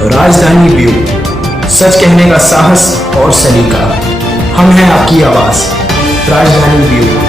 राजधानी ब्यूरो, सच कहने का साहस और सलीका। हम हैं आपकी आवाज। राजधानी ब्यूरो।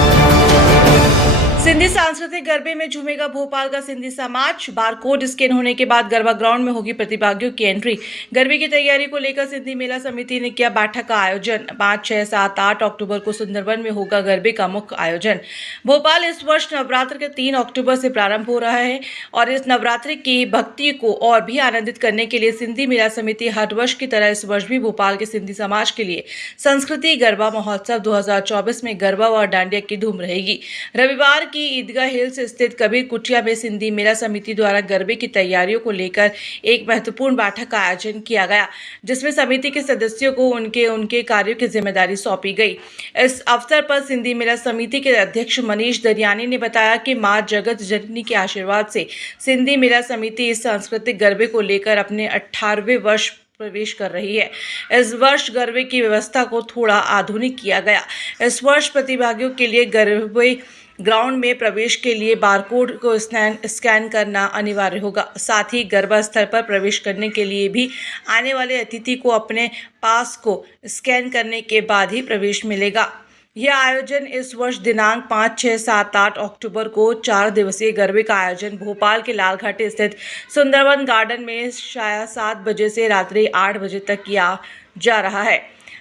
सिंधी सांस्कृतिक गरबे में झूमेगा भोपाल का सिंधी समाज। बारकोड स्कैन होने के बाद गरबा ग्राउंड में होगी प्रतिभागियों की एंट्री। गरबे की तैयारी को लेकर सिंधी मेला समिति ने किया बैठक का आयोजन। 5, 6, 7, 8 अक्टूबर को सुंदरवन में होगा गरबे का मुख्य आयोजन। भोपाल इस वर्ष नवरात्र के 3 अक्टूबर से प्रारंभ हो रहा है और इस नवरात्रि की भक्ति को और भी आनंदित करने के लिए सिंधी मेला समिति हर वर्ष की तरह इस वर्ष भी भोपाल के सिंधी समाज के लिए संस्कृति गरबा महोत्सव 2024 में गरबा व डांडिया की धूम रहेगी। रविवार की ईदगाह हिल्स स्थित कबीर कुटिया में सिंधी मेला समिति द्वारा गरबे की तैयारियों को लेकर एक महत्वपूर्ण बैठक का आयोजन किया गया, जिसमें समिति के सदस्यों को उनके कार्यों की जिम्मेदारी सौंपी गई। इस अवसर पर सिंधी मेला समिति के अध्यक्ष मनीष दरियानी ने बताया कि मां जगत जननी के आशीर्वाद से सिंधी मेला समिति इस सांस्कृतिक गरबे को लेकर अपने 18वें वर्ष प्रवेश कर रही है। इस वर्ष गरबे की व्यवस्था को थोड़ा आधुनिक किया गया। इस वर्ष प्रतिभागियों के लिए गरबे ग्राउंड में प्रवेश के लिए बारकोड को स्कैन करना अनिवार्य होगा। साथ ही गरबा स्थल पर प्रवेश करने के लिए भी आने वाले अतिथि को अपने पास को स्कैन करने के बाद ही प्रवेश मिलेगा। यह आयोजन इस वर्ष दिनांक 5, 6, 7, 8 अक्टूबर को 4 दिवसीय गरबे का आयोजन भोपाल के लालघाटी स्थित सुंदरवन गार्डन में शायद 7 बजे से रात्रि 8 बजे तक किया जा रहा है।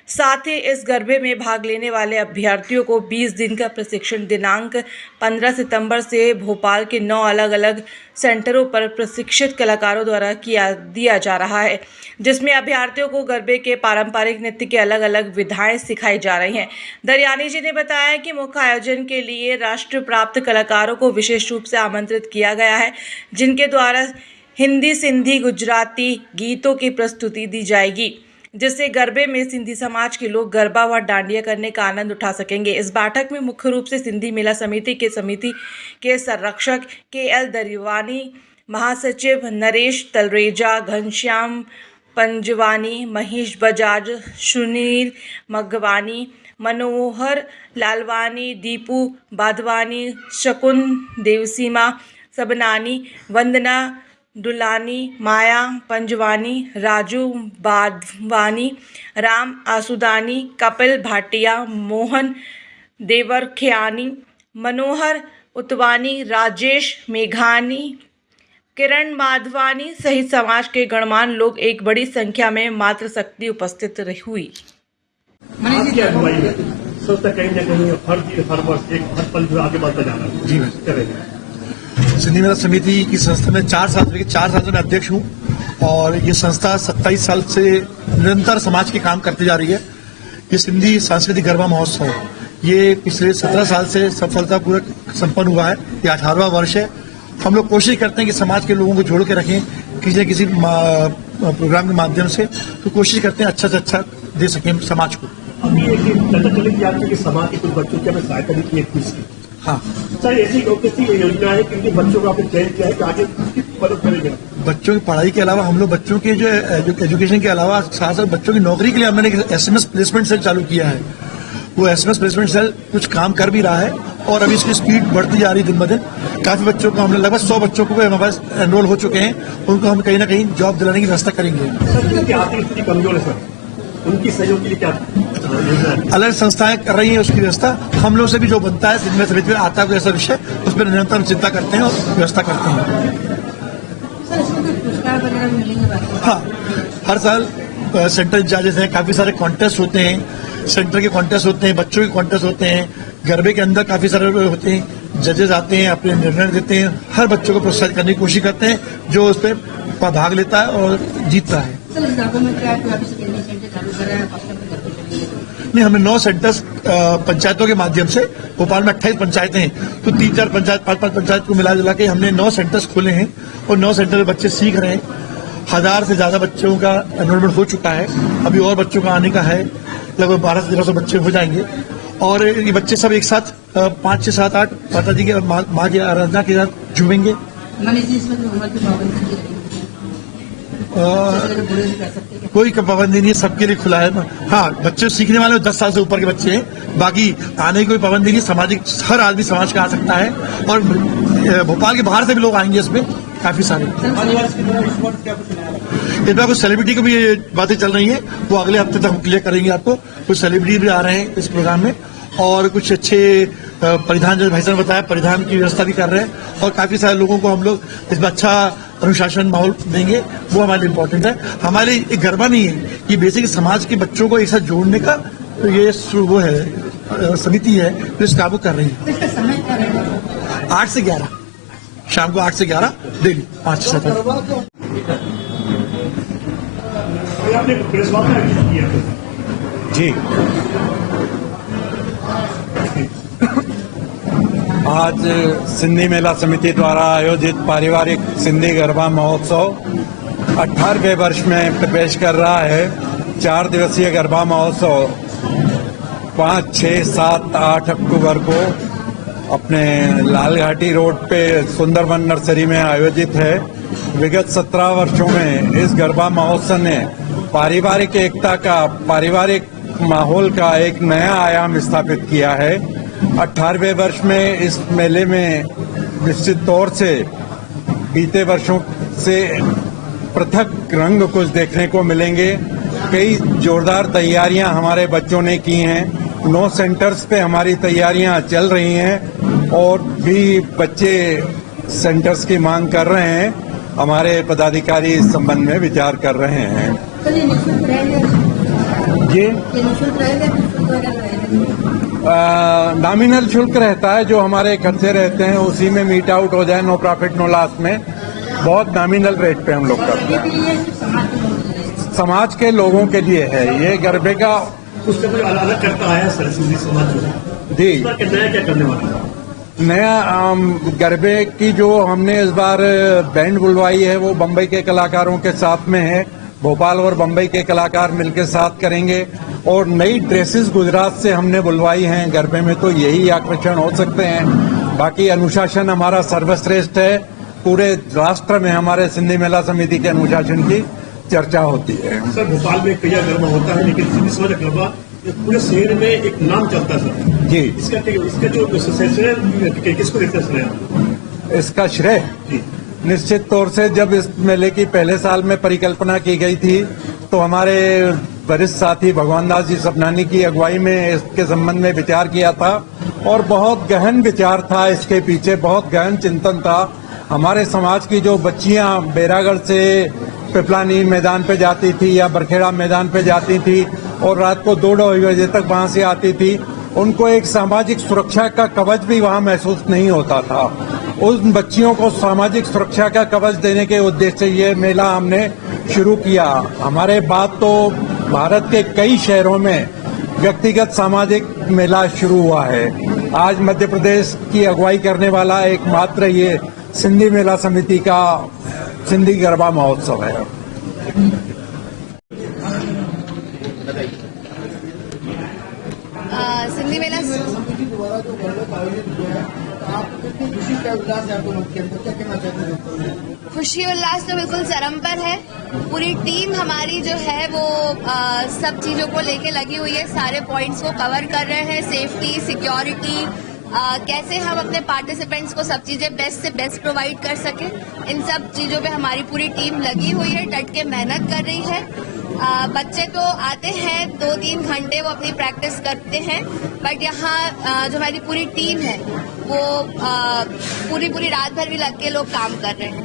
साथ ही इस गरबे में भाग लेने वाले अभ्यर्थियों को 20 दिन का प्रशिक्षण दिनांक 15 सितंबर से भोपाल के 9 अलग अलग सेंटरों पर प्रशिक्षित कलाकारों द्वारा दिया जा रहा है, जिसमें अभ्यर्थियों को गरबे के पारंपरिक नृत्य के अलग अलग विधाएं सिखाई जा रही हैं। दरियानी जी ने बताया कि मुख्य आयोजन के लिए राष्ट्र प्राप्त कलाकारों को विशेष रूप से आमंत्रित किया गया है, जिनके द्वारा हिंदी, सिंधी, गुजराती गीतों की प्रस्तुति दी जाएगी, जिससे गरबे में सिंधी समाज के लोग गरबा व डांडिया करने का आनंद उठा सकेंगे। इस बैठक में मुख्य रूप से सिंधी मेला समिति के संरक्षक KL दरियानी, महासचिव नरेश तलरेजा, घनश्याम पंजवानी, महेश बजाज, सुनील मगवानी, मनोहर लालवानी, दीपू बाधवानी, शकुन देवसीमा सबनानी, वंदना दुलानी, माया पंजवानी, राजू बाधवानी, राम आसुदानी, कपिल भाटिया, मोहन देवरखियानी, मनोहर उतवानी, राजेश मेघानी, किरण माधवानी सहित समाज के गणमान्य लोग एक बड़ी संख्या में मातृशक्ति उपस्थित हुई। कहीं ना कहीं हर वर्ष एक हर पल जो आगे बढ़ता जाना है। जी करेंगे। सिंधी मेला समिति की संस्था में 4 साल से मैं अध्यक्ष हूँ और ये संस्था 27 साल से निरंतर समाज के काम करती जा रही है। ये सिंधी सांस्कृतिक गरबा महोत्सव ये पिछले 17 साल से सफलतापूर्वक संपन्न हुआ है। ये 18वां वर्ष है। हम लोग कोशिश करते हैं कि समाज के लोगों को जोड़ के रखें किसी न किसी प्रोग्राम के माध्यम से, तो कोशिश करते हैं अच्छा से अच्छा दे सकें समाज को। अभी एक समाज के कुछ बच्चों की हमें सहायता भी की है। हाँ सर, ऐसी योजना है कि बच्चों को आपने चयन किया है कि आगे किस मदद करेंगे? बच्चों की पढ़ाई के अलावा हम लोग बच्चों के जो एजुकेशन के अलावा साथ साथ बच्चों की नौकरी के लिए हमने एक SMS प्लेसमेंट सेल चालू किया है। वो SMS प्लेसमेंट सेल कुछ काम कर भी रहा है और अभी इसकी स्पीड बढ़ती जा रही है दिन ब दिन। काफी बच्चों को हमने लगभग 100 बच्चों को हमारे पास एनरोल हो चुके हैं। उनको हम कहीं ना कहीं जॉब दिलाने की व्यवस्था करेंगे। सर, आर्थिक स्थिति कमजोर है सर, उनकी सहयोग के लिए क्या अलग संस्थाएं कर रही हैं उसकी व्यवस्था। हम लोग से भी जो बनता है सिंधी मेला समिति में आता है कोई ऐसा विषय, उस पर निरंतर चिंता करते हैं और व्यवस्था करते हैं। हाँ, हर साल सेंटर जजेस हैं, काफी सारे कॉन्टेस्ट होते हैं, सेंटर के कॉन्टेस्ट होते हैं, बच्चों के कॉन्टेस्ट होते हैं, गरबे के अंदर काफी सारे होते हैं। जजेस आते हैं, अपने निर्णय देते हैं, हर बच्चों को प्रोत्साहित करने की कोशिश करते हैं जो उस पर भाग लेता है और जीतता है। नहीं, हमने 9 सेंटर्स पंचायतों के माध्यम से, भोपाल में 28 पंचायतें हैं, तो 3-4 पंचायत 5-5 पंचायत को मिला जुला के हमने 9 सेंटर्स खोले हैं और 9 सेंटर में बच्चे सीख रहे हैं। 1000 से ज्यादा बच्चों का एनरोलमेंट हो चुका है। अभी और बच्चों का आने का है, लगभग 12 से 1300 बच्चे हो जाएंगे और ये बच्चे सब एक साथ 5, 6, 7, 8 माता जी के माँ की आराधना के साथ झूमेंगे। कोई पाबंदी नहीं है, सबके लिए खुला है। हाँ, बच्चे सीखने वाले 10 साल से ऊपर के बच्चे हैं, बाकी आने की कोई पाबंदी नहीं। सामाजिक हर आदमी समाज का आ सकता है और भोपाल के बाहर से भी लोग आएंगे इसमें काफी सारे। बार कुछ सेलिब्रिटी को भी ये बातें चल रही हैं, वो अगले हफ्ते तक हम क्लियर करेंगे आपको। कुछ सेलिब्रिटी भी आ रहे हैं इस प्रोग्राम में और कुछ अच्छे परिधान, जो भाई साहब ने बताया, परिधान की व्यवस्था भी कर रहे हैं और काफी सारे लोगों को हम लोग इसमें अच्छा अनुशासन माहौल देंगे। वो हमारे लिए इम्पोर्टेंट है। हमारे लिए एक गरबा नहीं है, ये बेसिक समाज के बच्चों को एक साथ जोड़ने का तो ये वो है समिति है जो इस काबू कर रही है। 8 से 11 शाम को 8 से 11 डेली 5 से 7 आपने प्रेस वार्ता किया जी। आज सिंधी मेला समिति द्वारा आयोजित पारिवारिक सिंधी गरबा महोत्सव 18वें वर्ष में प्रवेश कर रहा है। 4 दिवसीय गरबा महोत्सव 5, 6, 7, 8 अक्टूबर को अपने लाल घाटी रोड पे सुंदरवन नर्सरी में आयोजित है। विगत 17 वर्षों में इस गरबा महोत्सव ने पारिवारिक एकता का, पारिवारिक माहौल का एक नया आयाम स्थापित किया है। 18वें वर्ष में इस मेले में निश्चित तौर से बीते वर्षों से पृथक रंग कुछ देखने को मिलेंगे। कई जोरदार तैयारियां हमारे बच्चों ने की हैं। 9 सेंटर्स पे हमारी तैयारियां चल रही हैं और भी बच्चे सेंटर्स की मांग कर रहे हैं। हमारे पदाधिकारी इस संबंध में विचार कर रहे हैं। ये नॉमिनल शुल्क रहता है जो हमारे खर्चे रहते हैं, उसी में मीट आउट हो जाए, नो प्रॉफिट नो लॉस में। बहुत नॉमिनल रेट पे हम लोग करते हैं। समाज के लोगों के लिए है ये गरबे का। उससे कुछ अलग करता है सर सिंधी समाज को जी। नया क्या करने वाला? नया गरबे की जो हमने इस बार बैंड बुलवाई है वो बम्बई के कलाकारों के साथ में है। भोपाल और बम्बई के कलाकार मिलकर साथ करेंगे और नई ड्रेसेस गुजरात से हमने बुलवाई हैं गरबे में, तो यही आकर्षण हो सकते हैं। बाकी अनुशासन हमारा सर्वश्रेष्ठ है। पूरे राष्ट्र में हमारे सिंधी मेला समिति के अनुशासन की चर्चा होती है। सर भोपाल में कई गरबा होता है, लेकिन सिंधी समाज का गरबा पूरे शहर में एक नाम चलता है सर जी। इसका जो श्रेय किसको देते हैं? इसका श्रेय निश्चित तौर से जब इस मेले की पहले साल में परिकल्पना की गई थी तो हमारे वरिष्ठ साथी भगवान दास जी सपनानी की अगुवाई में इसके संबंध में विचार किया था और बहुत गहन विचार था इसके पीछे, बहुत गहन चिंतन था। हमारे समाज की जो बच्चियां बैरागढ़ से पिपलानी मैदान पे जाती थी या बरखेड़ा मैदान पे जाती थी और रात को 2-2 बजे तक वहां से आती थी, उनको एक सामाजिक सुरक्षा का कवच भी वहां महसूस नहीं होता था। उन बच्चियों को सामाजिक सुरक्षा का कवच देने के उद्देश्य से ये मेला हमने शुरू किया। हमारे बाद तो भारत के कई शहरों में व्यक्तिगत सामाजिक मेला शुरू हुआ है। आज मध्य प्रदेश की अगुवाई करने वाला एकमात्र ये सिंधी मेला समिति का सिंधी गरबा महोत्सव है। सिंधी मेला खुशी उल्लास तो बिल्कुल चरम पर है। पूरी टीम हमारी जो है वो सब चीजों को लेके लगी हुई है, सारे पॉइंट्स को कवर कर रहे हैं। सेफ्टी, सिक्योरिटी, कैसे हम अपने पार्टिसिपेंट्स को सब चीजें बेस्ट से बेस्ट प्रोवाइड कर सके, इन सब चीजों पे हमारी पूरी टीम लगी हुई है, डट के मेहनत कर रही है। बच्चे तो आते हैं 2-3 घंटे वो अपनी प्रैक्टिस करते हैं, बट यहाँ जो हमारी पूरी टीम है वो पूरी रात भर भी लग के लोग काम कर रहे हैं।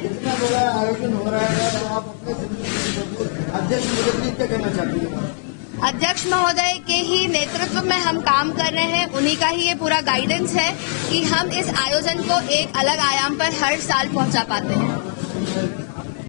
अध्यक्ष महोदय के ही नेतृत्व में हम काम कर रहे हैं, उन्हीं का ही ये पूरा गाइडेंस है कि हम इस आयोजन को एक अलग आयाम पर हर साल पहुंचा पाते हैं।